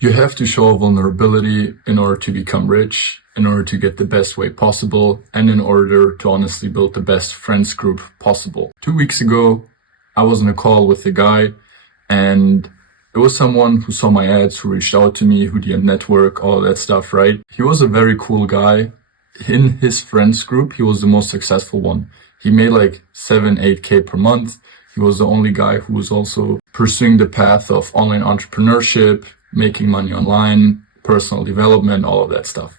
You have to show vulnerability in order to become rich, in order to get the best way possible, and in order to honestly build the best friends group possible. 2 weeks ago, I was on a call with a guy, and it was someone who saw my ads, who reached out to me, who did network, all that stuff, right? He was a very cool guy. In his friends group, he was the most successful one. He made like 7-8K per month. He was the only guy who was also pursuing the path of online entrepreneurship, making money online, personal development, all of that stuff.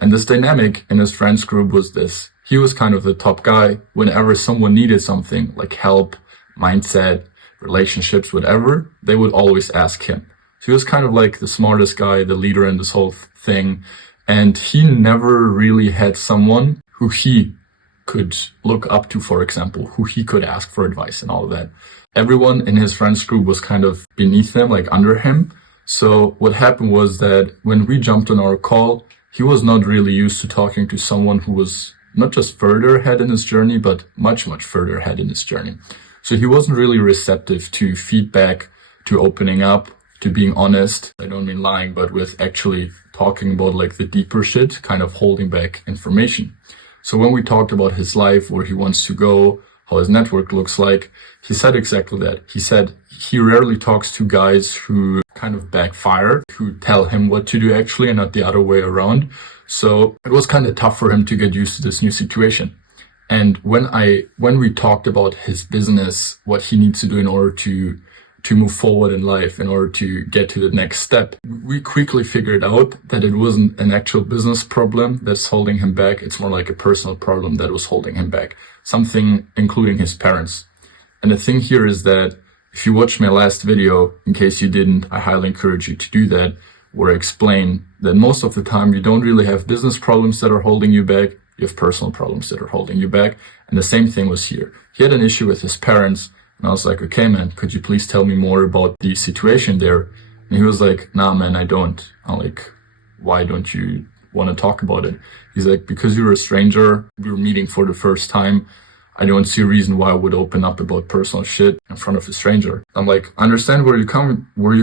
And this dynamic in his friends group was this. He was kind of the top guy. Whenever someone needed something like help, mindset, relationships, whatever, they would always ask him. So he was kind of like the smartest guy, the leader in this whole thing. And he never really had someone who he could look up to, for example, who he could ask for advice and all of that. Everyone in his friends group was kind of beneath him, like under him. So what happened was that when we jumped on our call, he was not really used to talking to someone who was not just further ahead in his journey, but much, much further ahead in his journey. So he wasn't really receptive to feedback, to opening up, to being honest. I don't mean lying, but with actually talking about like the deeper shit, kind of holding back information. So when we talked about his life, where he wants to go, how his network looks like, he said exactly that. He said he rarely talks to guys who kind of backfire, who tell him what to do actually, and not the other way around. So it was kind of tough for him to get used to this new situation. And when we talked about his business, what he needs to do in order to move forward in life, in order to get to the next step, we quickly figured out that it wasn't an actual business problem that's holding him back. It's more like a personal problem that was holding him back, something including his parents. And the thing here is that if you watched my last video, in case you didn't, I highly encourage you to do that, where I explain that most of the time you don't really have business problems that are holding you back. You have personal problems that are holding you back. And the same thing was here. He had an issue with his parents. And I was like, okay, man, could you please tell me more about the situation there? And he was like, nah, man, I don't. I'm like, why don't you want to talk about it? He's like, because you're a stranger, we were meeting for the first time. I don't see a reason why I would open up about personal shit in front of a stranger. I'm like, I understand where you're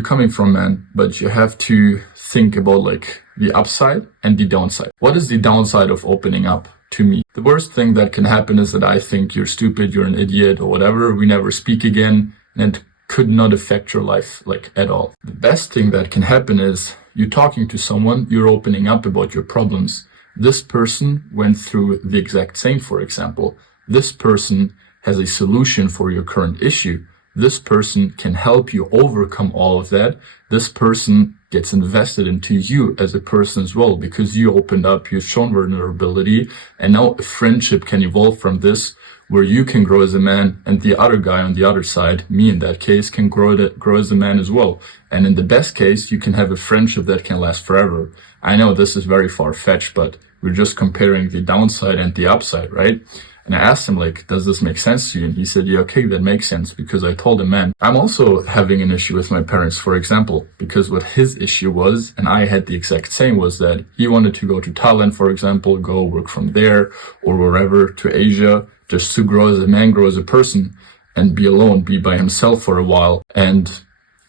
coming from, man, but you have to think about like the upside and the downside. What is the downside of opening up to me? The worst thing that can happen is that I think you're stupid, you're an idiot or whatever. We never speak again, and it could not affect your life like at all. The best thing that can happen is you're talking to someone, you're opening up about your problems. This person went through the exact same, for example. This person has a solution for your current issue. This person can help you overcome all of that. This person gets invested into you as a person as well, because you opened up, you've shown vulnerability, and now a friendship can evolve from this, where you can grow as a man and the other guy on the other side, me in that case, can grow as a man as well. And in the best case, you can have a friendship that can last forever. I know this is very far-fetched, but we're just comparing the downside and the upside, right? And I asked him, like, does this make sense to you? And he said, yeah, okay, that makes sense. Because I told him, man, I'm also having an issue with my parents, for example, because what his issue was, and I had the exact same, was that he wanted to go to Thailand, for example, go work from there or wherever, to Asia, just to grow as a man, grow as a person, and be alone, be by himself for a while. And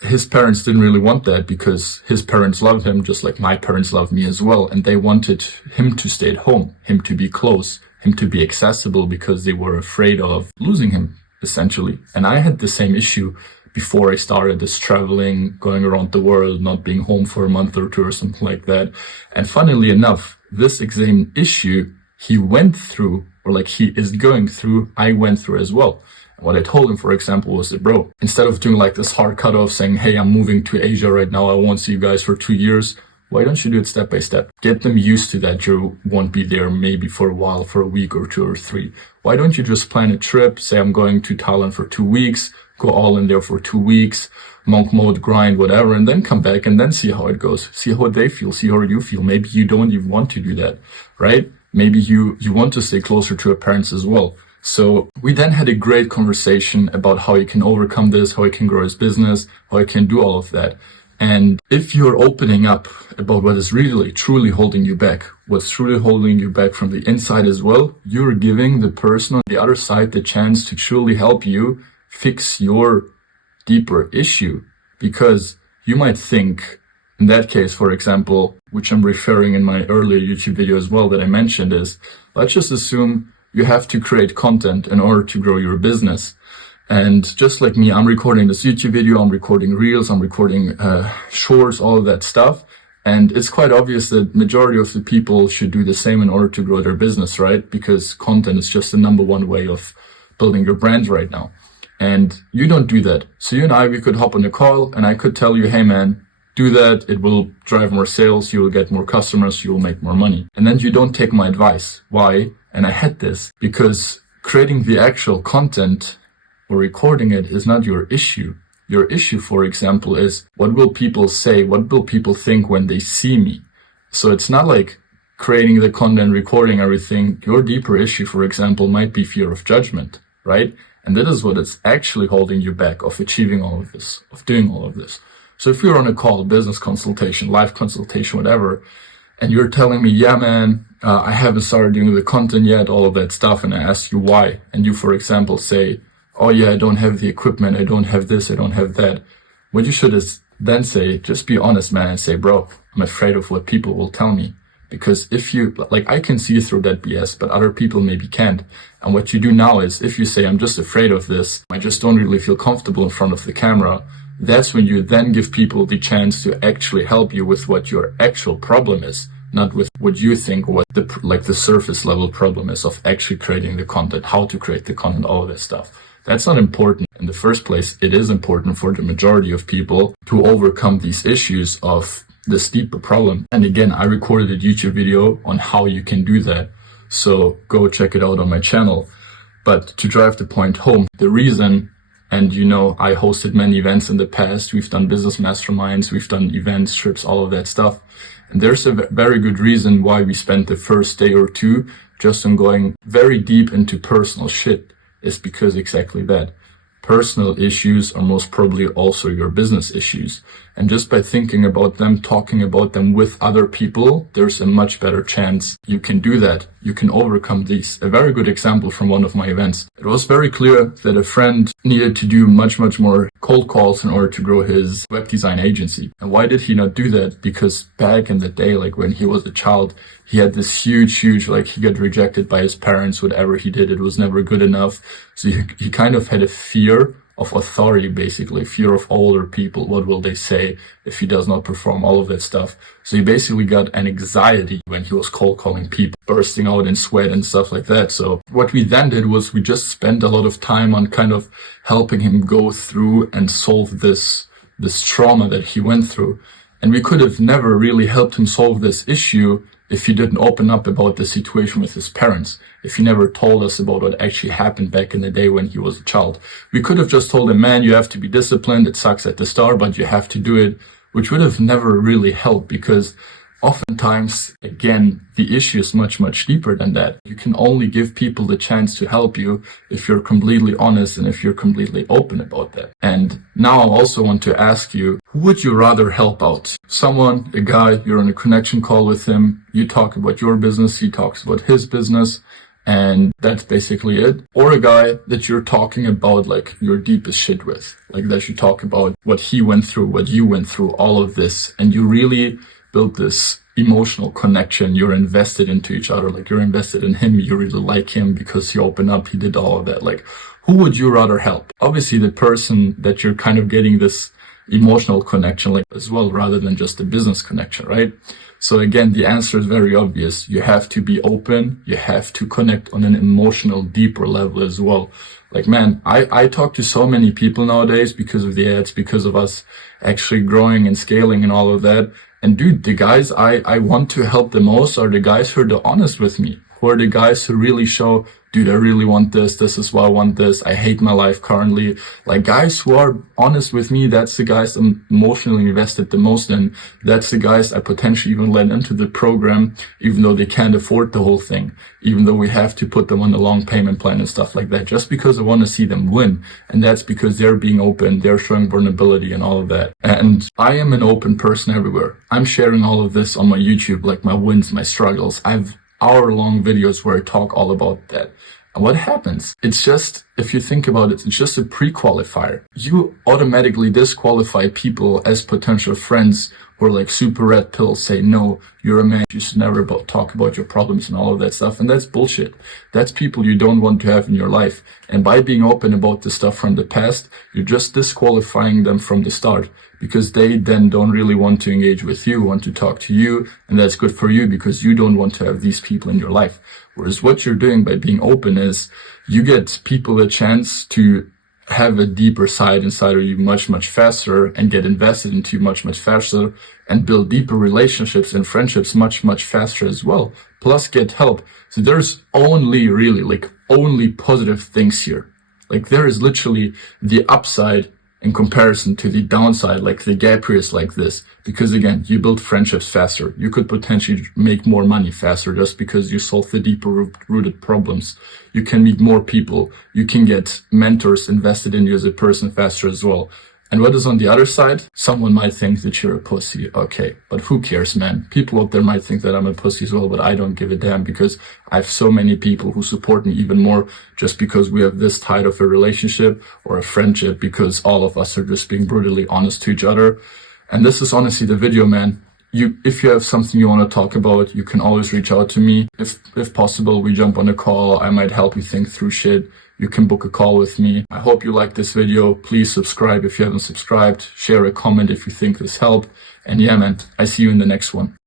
his parents didn't really want that, because his parents loved him just like my parents loved me as well. And they wanted him to stay at home, him to be close, him to be accessible, because they were afraid of losing him, essentially. And I had the same issue before I started this traveling, going around the world, not being home for a month or two or something like that. And funnily enough, this exam issue he went through, or like he is going through, I went through as well. And what I told him, for example, was that, bro, instead of doing like this hard cutoff saying, hey, I'm moving to Asia right now, I won't see you guys for 2 years, why don't you do it step by step? Get them used to that you won't be there maybe for a while, for a week or 2 or 3. Why don't you just plan a trip? Say I'm going to Thailand for 2 weeks, go all in there for 2 weeks, monk mode, grind, whatever, and then come back and then see how it goes. See how they feel, see how you feel. Maybe you don't even want to do that, right? Maybe you want to stay closer to your parents as well. So we then had a great conversation about how he can overcome this, how he can grow his business, how he can do all of that. And if you're opening up about what is really, truly holding you back, what's truly holding you back from the inside as well, you're giving the person on the other side the chance to truly help you fix your deeper issue. Because you might think In that case, for example, which I'm referring in my earlier YouTube video as well that I mentioned, is let's just assume you have to create content in order to grow your business. And just like me, I'm recording this YouTube video, I'm recording reels, I'm recording shorts, all of that stuff. And it's quite obvious that majority of the people should do the same in order to grow their business, right? Because content is just the number one way of building your brand right now. And you don't do that. So you and I, we could hop on a call and I could tell you, hey man, do that. It will drive more sales. You will get more customers. You will make more money. And then you don't take my advice. Why? And I had this because creating the actual content or recording it is not your issue. Your issue, for example, is what will people say? What will people think when they see me? So it's not like creating the content, recording everything. Your deeper issue, for example, might be fear of judgment, right? And that is what is actually holding you back of achieving all of this, of doing all of this. So if you're on a call, business consultation, live consultation, whatever, and you're telling me, yeah, man, I haven't started doing the content yet, all of that stuff, and I ask you why, and you, for example, say, oh yeah, I don't have the equipment, I don't have this, I don't have that. What you should is then say, just be honest, man, and say, bro, I'm afraid of what people will tell me. Because if you, like, I can see through that BS, but other people maybe can't. And what you do now is, if you say, I'm just afraid of this, I just don't really feel comfortable in front of the camera, that's when you then give people the chance to actually help you with what your actual problem is, not with what you think or what the surface level problem is of actually creating the content, how to create the content, all of that stuff. That's not important in the first place. It is important for the majority of people to overcome these issues of this deeper problem. And again, I recorded a YouTube video on how you can do that. So go check it out on my channel. But to drive the point home, the reason, and you know, I hosted many events in the past. We've done business masterminds, we've done events, trips, all of that stuff. And there's a very good reason why we spent the first day or two just on going very deep into personal shit. Is because exactly that. Personal issues are most probably also your business issues. And just by thinking about them, talking about them with other people, there's a much better chance you can do that. You can overcome these. A very good example from one of my events. It was very clear that a friend needed to do much more cold calls in order to grow his web design agency. And why did he not do that? Because back in the day, like when he was a child, he had this huge, like he got rejected by his parents. Whatever he did, it was never good enough. So he kind of had a fear of authority, basically, fear of older people. What will they say if he does not perform, all of that stuff? So he basically got an anxiety when he was cold calling people, bursting out in sweat and stuff like that. So what we then did was we just spent a lot of time on kind of helping him go through and solve this trauma that he went through. And we could have never really helped him solve this issue if he didn't open up about the situation with his parents, if he never told us about what actually happened back in the day when he was a child. We could have just told him, man, you have to be disciplined. It sucks at the start, but you have to do it, which would have never really helped because oftentimes, again, the issue is much deeper than that. You can only give people the chance to help you if you're completely honest and if you're completely open about that. And now I also want to ask you, who would you rather help out? Someone, a guy, you're on a connection call with him, you talk about your business, he talks about his business, and that's basically it. Or a guy that you're talking about like your deepest shit with, like that you talk about what he went through, what you went through, all of this, and you really build this emotional connection. You're invested into each other, like you're invested in him, you really like him because he opened up, he did all of that. Like, who would you rather help? Obviously the person that you're kind of getting this emotional connection like as well, rather than just a business connection, right? So again, the answer is very obvious. You have to be open, you have to connect on an emotional, deeper level as well. Like, man, I talk to so many people nowadays because of the ads, because of us actually growing and scaling and all of that. And dude, the guys I want to help the most are the guys who are the honest with me, who are the guys who really show, dude, I really want this. This is why I want this. I hate my life currently. Like guys who are honest with me, that's the guys I'm emotionally invested the most in. That's the guys I potentially even let into the program, even though they can't afford the whole thing, even though we have to put them on a long payment plan and stuff like that, just because I want to see them win. And that's because they're being open, they're showing vulnerability and all of that. And I am an open person everywhere. I'm sharing all of this on my YouTube, like my wins, my struggles. I've hour-long videos where I talk all about that. And what happens? It's just, if you think about it, it's just a pre-qualifier. You automatically disqualify people as potential friends or like super red pills say, no, you're a man, you should never talk about your problems and all of that stuff. And that's bullshit. That's people you don't want to have in your life. And by being open about the stuff from the past, you're just disqualifying them from the start, because they then don't really want to engage with you, want to talk to you. And that's good for you because you don't want to have these people in your life. Whereas what you're doing by being open is you get people a chance to have a deeper side inside of you much, much faster, and get invested into you much, much faster, and build deeper relationships and friendships much, much faster as well. Plus get help. So there's only really only positive things here. Like there is literally the upside in comparison to the downside, like the gap here is like this. Because again, you build friendships faster. You could potentially make more money faster just because you solve the deeper rooted problems. You can meet more people. You can get mentors invested in you as a person faster as well. And what is on the other side? Someone might think that you're a pussy. Okay, but who cares, man? People out there might think that I'm a pussy as well, but I don't give a damn because I have so many people who support me even more just because we have this tight of a relationship or a friendship, because all of us are just being brutally honest to each other. And this is honestly the video, man. If you have something you want to talk about, you can always reach out to me. If possible, we jump on a call. I might help you think through shit. You can book a call with me. I hope you liked this video. Please subscribe if you haven't subscribed. Share a comment if you think this helped. And yeah, man, I see you in the next one.